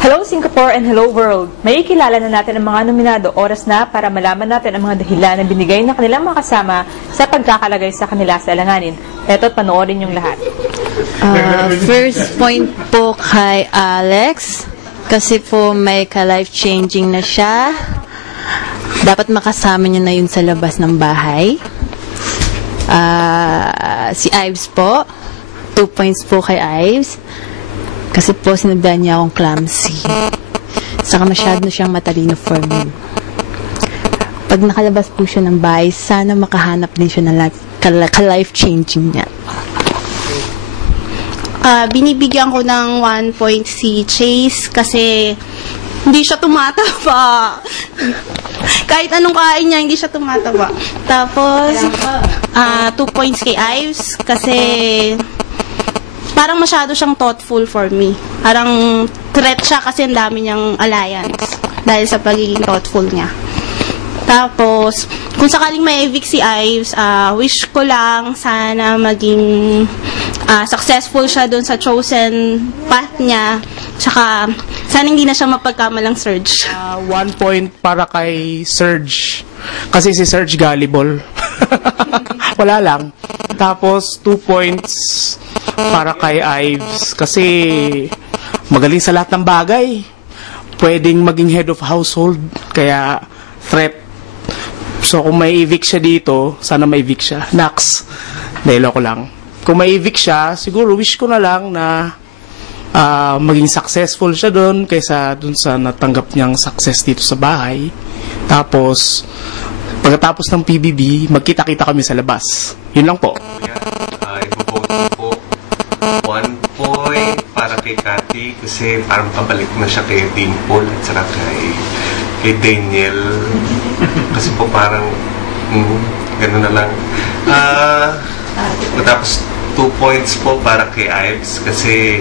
Hello Singapore and hello world! May kilala na natin ang mga nominado. Oras na para malaman natin ang mga dahilan na binigay ng kanilang mga kasama sa pagkakalagay sa kanila sa alanganin. Eto't panoorin yung lahat. First point po kay Alex. Kasi po may ka-life-changing na siya. Dapat makasama niya na yun sa labas ng bahay. Si Ives po. 2 points po kay Ives. Kasi po sinabdan niya akong clumsy. Saka masyado siyang matalino for me. Pag nakalabas po siya ng bahay, sana makahanap din siya ng ka-life-changing niya. Binibigyan ko ng 1 point si Chase kasi hindi siya tumataba. Kahit anong kain niya, hindi siya tumataba. Tapos, 2 points kay Ives kasi parang masyado siyang thoughtful for me. Parang threat siya kasi ang dami niyang alliance dahil sa pagiging thoughtful niya. Tapos, kung sakaling may evict si Ives, wish ko lang sana maging successful siya doon sa chosen path niya. Tsaka, sana hindi na siya mapagkamalang Surge. 1 point para kay Surge. Kasi si Surge gullible. Wala lang. Tapos, 2 points para kay Ives. Kasi, magaling sa lahat ng bagay. Pwedeng maging head of household. Kaya, threat. So, kung may evict siya dito, sana may evict siya. Nax. Dahil ako lang. Kung may evict siya, siguro wish ko na lang na maging successful siya doon kaysa doon sa natanggap niyang success dito sa bahay. Tapos, pagkatapos ng PBB, magkita-kita kami sa labas. Yun lang po. Ipovote po 1 point para kay Cathy kasi parang pabalik na siya kay Dimple at saka kay Daniel. Kasi po parang gano'n na lang. Tapos 2 points po para kay Ives kasi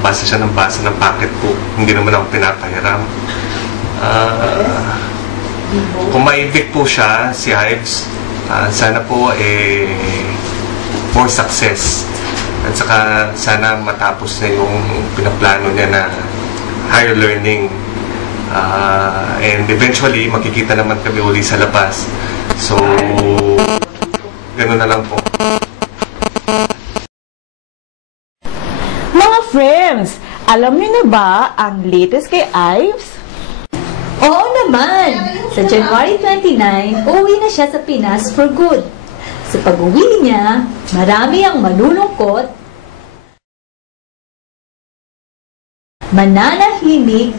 basa siya ng basa ng packet po. Hindi naman ako pinapahiram. Kung ma-evict po siya, si Ives, sana po more success. At saka sana matapos na yung pinaplano niya na higher learning. And eventually, makikita naman kami uli sa labas. So, gano'n na lang po. Mga friends, alam niyo na ba ang latest kay Ives? Oo naman! Sa January 29, uuwi na siya sa Pinas for good. Sa pag-uwi niya, marami ang malulungkot, mananahimik,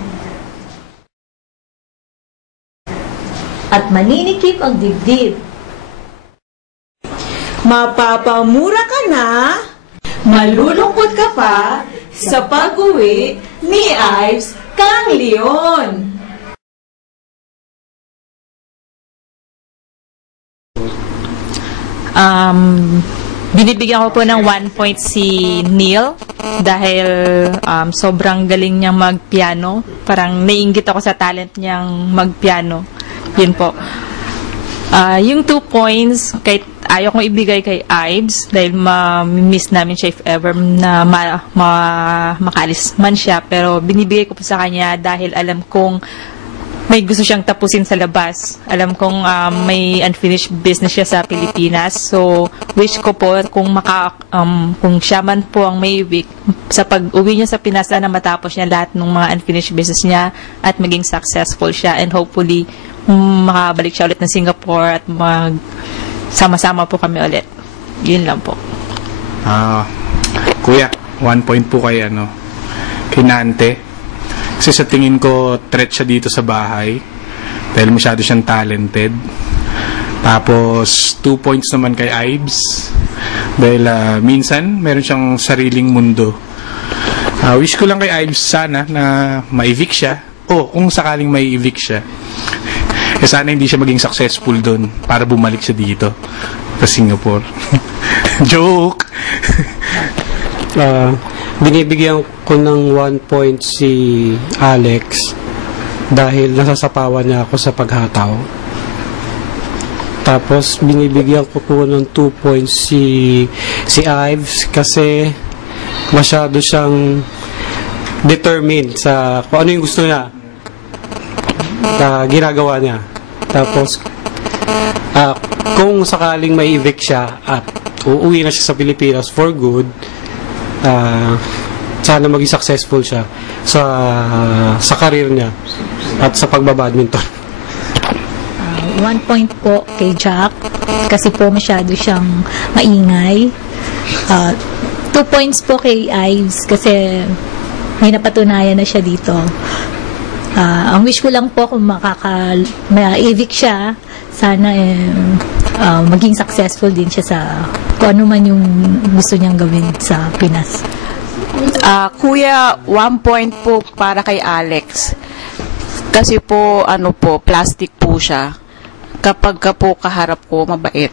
at maninikip ang dibdib. Mapapamura ka na, malulungkot ka pa sa pag-uwi ni Ives Kang Leon. Binibigyan ko po ng 1 point si Neil dahil sobrang galing niyang magpiano. Parang naiinggit ako sa talent niyang magpiano. Yun po. Yung 2 points, kahit ayaw kong ibigay kay Ives dahil ma-miss namin siya if ever na makaalis man siya. Pero binibigay ko po sa kanya dahil alam kong may gusto siyang tapusin sa labas. Alam kong may unfinished business siya sa Pilipinas. So, wish ko po kung siya man po ang may week, sa pag-uwi niya sa Pinas na matapos niya lahat ng mga unfinished business niya at maging successful siya. And hopefully, makabalik siya ulit ng Singapore at sama-sama po kami ulit. Yun lang po. Kuya, 1 point po kay Nante. Kasi sa tingin ko, threat siya dito sa bahay. Dahil masyado siyang talented. Tapos, 2 points naman kay Ives. Dahil minsan, meron siyang sariling mundo. Wish ko lang kay Ives sana na ma-evict siya. Kung sakaling may evict siya. Sana hindi siya maging successful doon para bumalik siya dito sa Singapore. Joke! Binibigyan ko ng 1 point si Alex dahil nasasapawan niya ako sa paghataw. Tapos binibigyan ko po ng 2 points si Ives kasi masyado siyang determined sa kung ano yung gusto niya na ginagawa niya. Tapos, kung sakaling may evict siya at uuwi na siya sa Pilipinas for good, sana maging successful siya sa career niya at sa pagbabadminton. 1 point po kay Jack kasi po masyado siyang maingay. 2 points po kay Ives kasi may napatunayan na siya dito. Ang wish ko lang po kung ma-evict siya, sana maging successful din siya sa kung ano man yung gusto niyang gawin sa Pinas. Kuya, 1 point po para kay Alex. Kasi po, plastic po siya. Kapag po kaharap ko, mabait.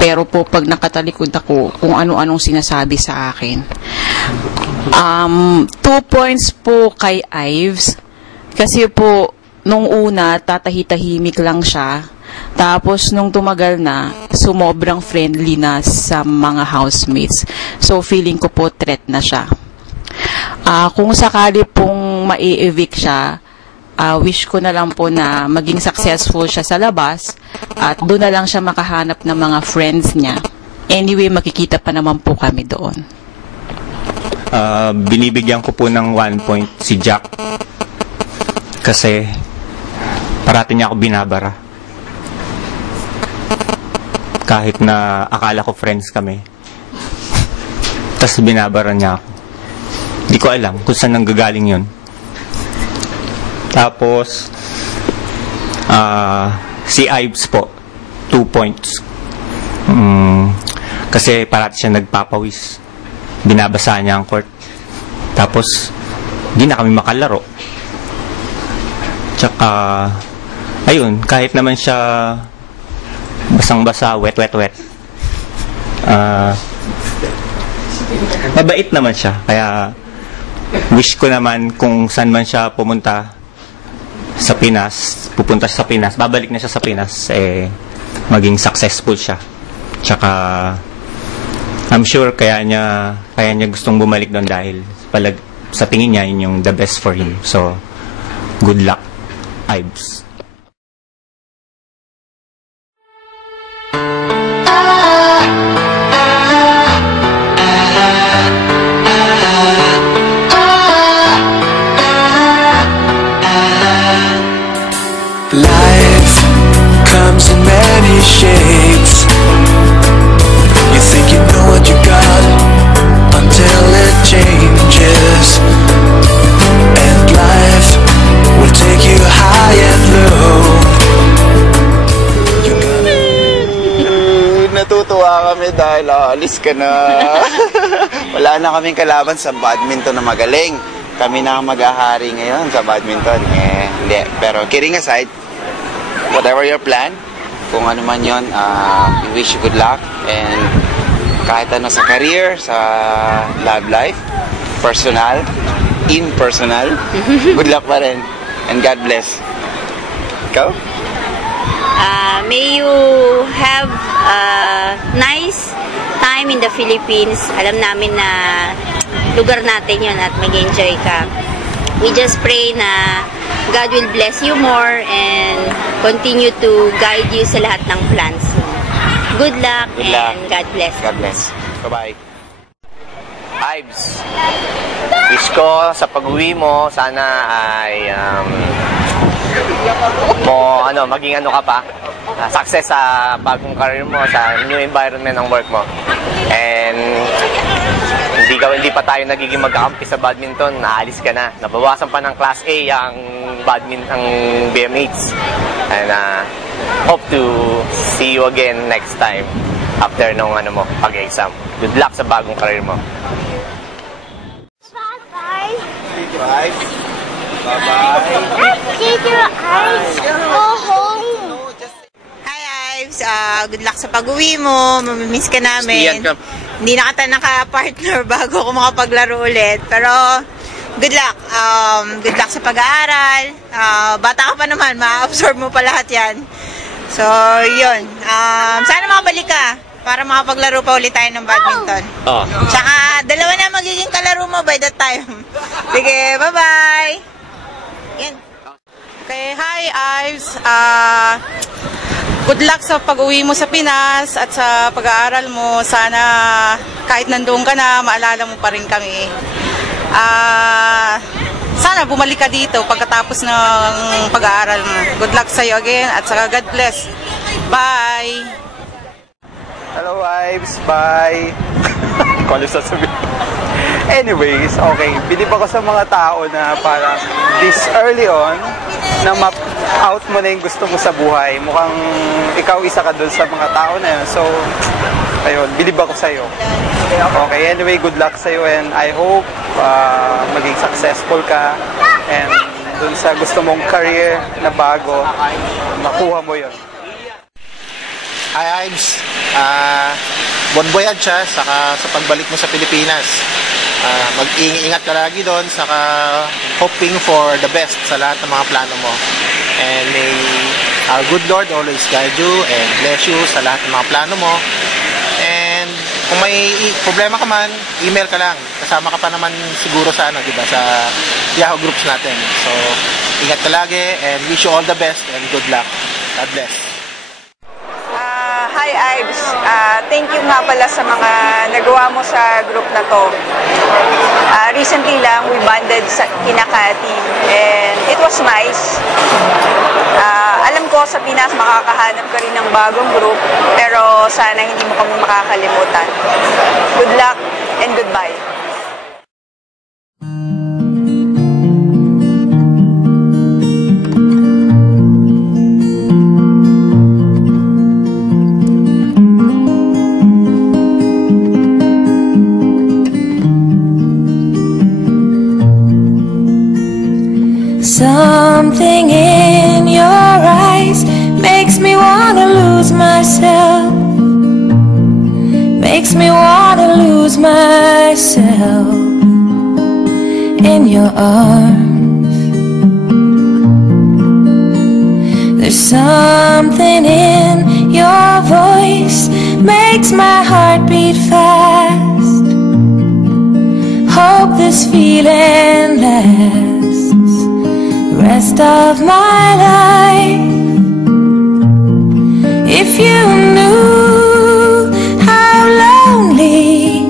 Pero po, pag nakatalikod ako, kung ano-anong sinasabi sa akin. 2 points po kay Ives. Kasi po, nung una, tatahitahimik lang siya. Tapos, nung tumagal na, sumobrang friendly na sa mga housemates. So, feeling ko po, threat na siya. Kung sakali pong mai-evict siya, wish ko na lang po na maging successful siya sa labas at doon na lang siya makahanap ng mga friends niya. Anyway, makikita pa naman po kami doon. Binibigyan ko po ng 1 point si Jack kasi parati niya ako binabara. Kahit na akala ko friends kami. Tapos binabara niya ako. Hindi ko alam kung saan nanggagaling yun. Tapos, si Ives po, 2 points. Kasi parati siya nagpapawis. Binabasa niya ang court. Tapos, hindi na kami makalaro. Tsaka, ayun, kahit naman siya basang-basa, wet. Mabait naman siya. Kaya, wish ko naman kung saan man siya pupunta sa Pinas, babalik na siya sa Pinas, maging successful siya. Tsaka, I'm sure kaya niya gustong bumalik doon dahil sa tingin niya yun yung the best for him. So, good luck, Ives. Life comes in many shapes. You think you know what you got until it changes. And life will take you high and low. Natutuwa kami dahil alis ka na. Wala na kaming kalaban sa badminton na magaling. Kami na ang mag-ahari ngayon sa badminton. Hindi. Pero kidding aside, whatever your plan, kung ano man yun, we wish you good luck. And kahit ano sa career, sa love life, personal, impersonal, good luck pa rin. And God bless. Ikaw? May you have a nice time in the Philippines. Alam namin na lugar natin yun at mag-enjoy ka. We just pray na God will bless you more and continue to guide you sa lahat ng plans mo. Good luck and God bless. God bless. Bye-bye. Ives, wish ko sa pag-uwi mo, sana ay maging ka pa. Success sa bagong career mo, sa new environment ng work mo. And hindi pa tayo nagiging magkakampi sa badminton, naalis ka na. Nabawasan pa ng Class A ang BMH. And hope to see you again next time after nung pag-exam. Good luck sa bagong career mo. Bye. Bye. Bye-bye. Keep your eyes go home. Hi, Ives. Good luck sa pag-uwi mo. Mamimiss ka namin. Hindi na kita naka-partner bago ako makapaglaro ulit. Pero, good luck. Good luck sa pag-aaral. Bata ka pa naman. Ma-absorb mo pa lahat yan. So, yun. Sana makabalik ka para makapaglaro pa ulit tayo ng badminton. Oh. Tsaka, dalawa na magiging kalaro mo by that time. Sige, bye-bye! Yan. Okay, hi Ives. Good luck sa pag-uwi mo sa Pinas at sa pag-aaral mo. Sana kahit nandoon ka na, maalala mo pa rin kami. Sana bumalik ka dito pagkatapos ng pag-aaral mo. Good luck sa'yo again at saka God bless. Bye! Hello, Ives. Bye. Kung ano sasabihin. Anyways, okay. Bilib ako sa mga tao na parang this early on, na map out mo na yung gusto mo sa buhay. Mukhang ikaw isa ka dun sa mga tao na yun. So, ayun, bilib ako sa'yo. Okay, anyway, good luck sa'yo and I hope maging successful ka and dun sa gusto mong career na bago, makuha mo yun. Hi, Ives. Bon voyage saka sa pagbalik mo sa Pilipinas. Mag-iingat ka lagi doon, saka hoping for the best sa lahat ng mga plano mo. And may our good Lord always guide you and bless you sa lahat ng mga plano mo. And kung may problema ka man, email ka lang. Kasama ka pa naman siguro sa diba, sa Yahoo groups natin. So, ingat ka lagi and wish you all the best and good luck. God bless. Hi Ives, thank you nga pala sa mga nagawa mo sa group na to. Recently lang, we bonded sa Kinakati and it was nice. Alam ko sa Pinas makakahanap ka rin ng bagong group pero sana hindi mo kami makakalimutan. Good luck and goodbye. Something in your eyes makes me wanna lose myself. Makes me wanna lose myself in your arms. There's something in your voice makes my heart beat fast. Hope this feeling lasts rest of my life. If you knew how lonely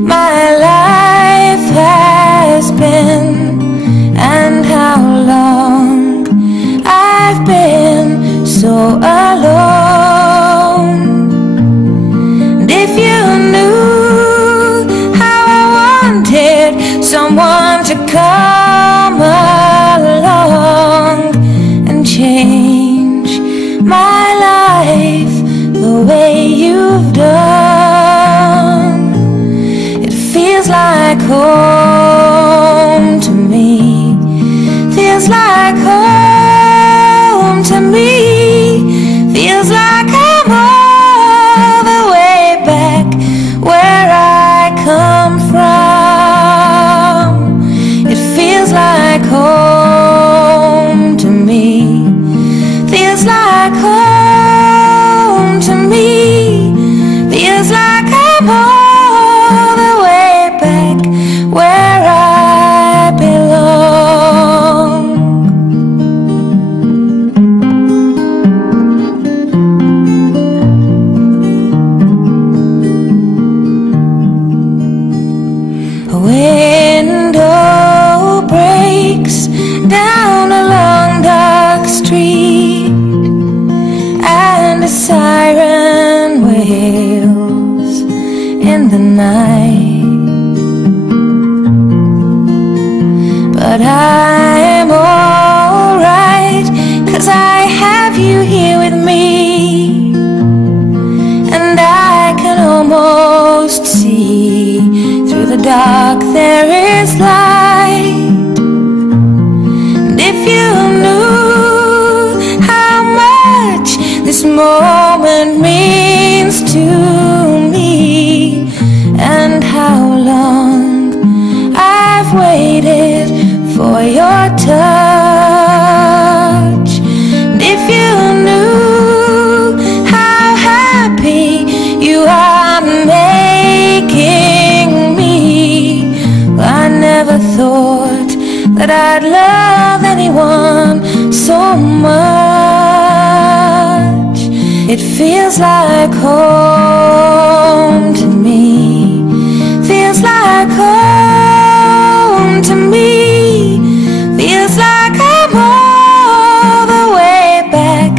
my life has been and how long I've been so alone, and if you knew how I wanted someone to come along and change my life the way you've done. It feels like home to me. Feels like home to me. Feels like I'm all the way back where I come from. It feels like home to me. Feels like home to me. Feels like I'm all the way back where I belong. A window breaks down a long dark street and a siren wails in the night, but I'm alright 'cause I have you here with me, and I can almost see through the dark there is light. And if you knew how much this moment means to me, and how long I've waited for your touch, and if you knew how happy you are that I'd love anyone so much. It feels like home to me. Feels like home to me. Feels like I'm all the way back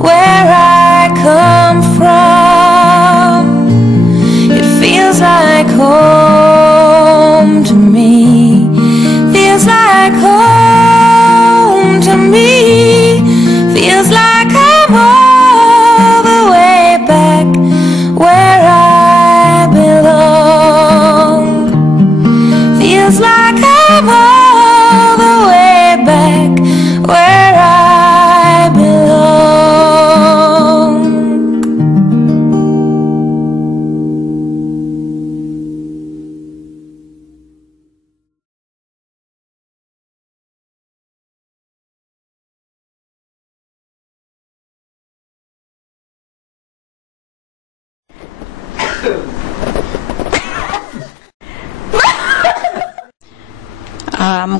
where I come from. It feels like home to me. Feels like home to me. Feels like I'm all the way back where I belong. Feels like I'm all the way back where I belong.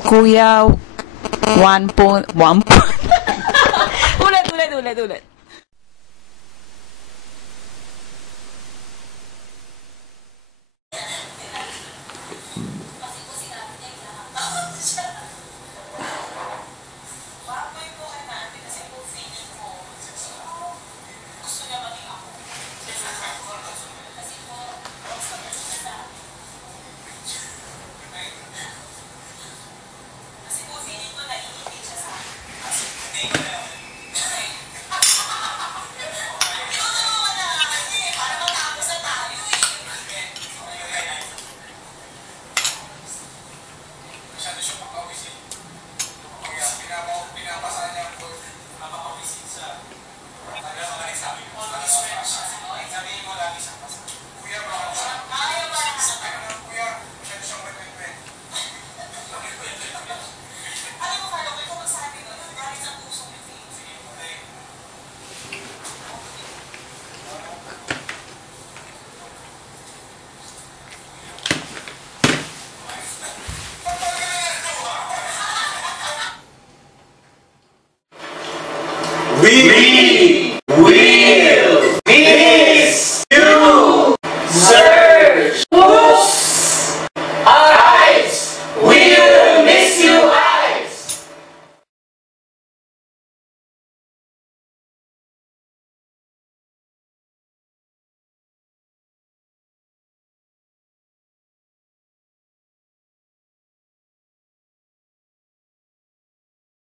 Kuya, 1 point. Ulit. We